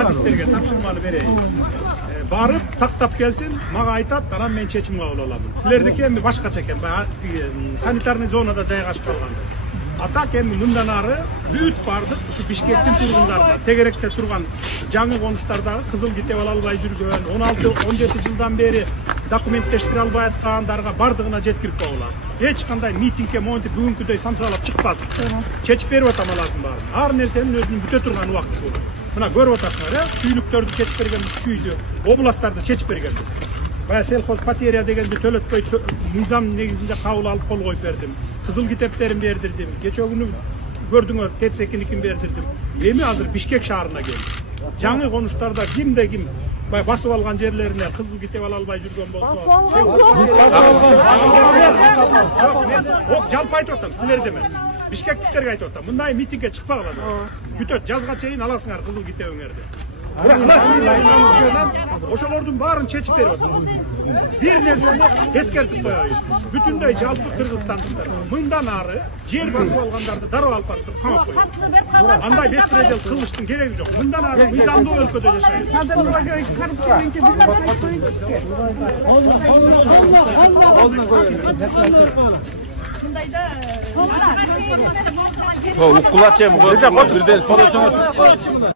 Artistlerge tapşırmalı vereyim. Barıp taktap gelsin, mağa aytat, anam men çeçim kabul olamın. Sizlerdeki emmi başka çeken, sanitarni zonada jaygaşıp kalganda. Atak emmi mından arı büyüt bardık, şu Bişkektin turgunlarına, Tegerek'te turgan жаңы konuşlardагы kızıl gitep alabay жүрgөн, 16-17 жылдан beri dokumentleştire alбай аткандарга бардыгына жеткирип койгула. Эч кандай митингге монтип бүгүнкүдөй самсалап чыкпасын. Чечип берип атам алардын баарын. Ар нерсенин өзүнүн бүтө турган убактысы болот. Мына көрүп атасыңар, сүйүлүктөрдү чечип бергенбиз, чүйдү, областтарды чечип бергенбиз. Бая селхоз потеря дегенди төлөтпөй мыйзам негизинде кабыл алып кол коюп бердим. Кызыл китептерин бердирдим. Кече күнү көрдүңөр, Тетсекиникин бердирдим. Эми азыр Бишкек шаарына келдим. Жаңы конуштарда кимде ким басып алган жерлерине кызыл китеп ала албай жүргөн болсо, жалпы айтып атам, силерде эмес. Бишкектиктерге айтып атам. Мындай митингге чыкпагыла. Бүтөт, жазга чейин аласыңар кызыл китебиңерди. Ошолордун баарын чечип берип атам. Бир нерсени эскертип коеюн. Бүтүндөй жалпы кыргызстандыктар мындан ары жер басып алгандарды дароо алып барып камап коюш. Андай беспредел кылыштын кереги жок. Мындан ары мыйзамдуу өлкөдө жашайбыз. Укулачем, бирден сурасыңыз.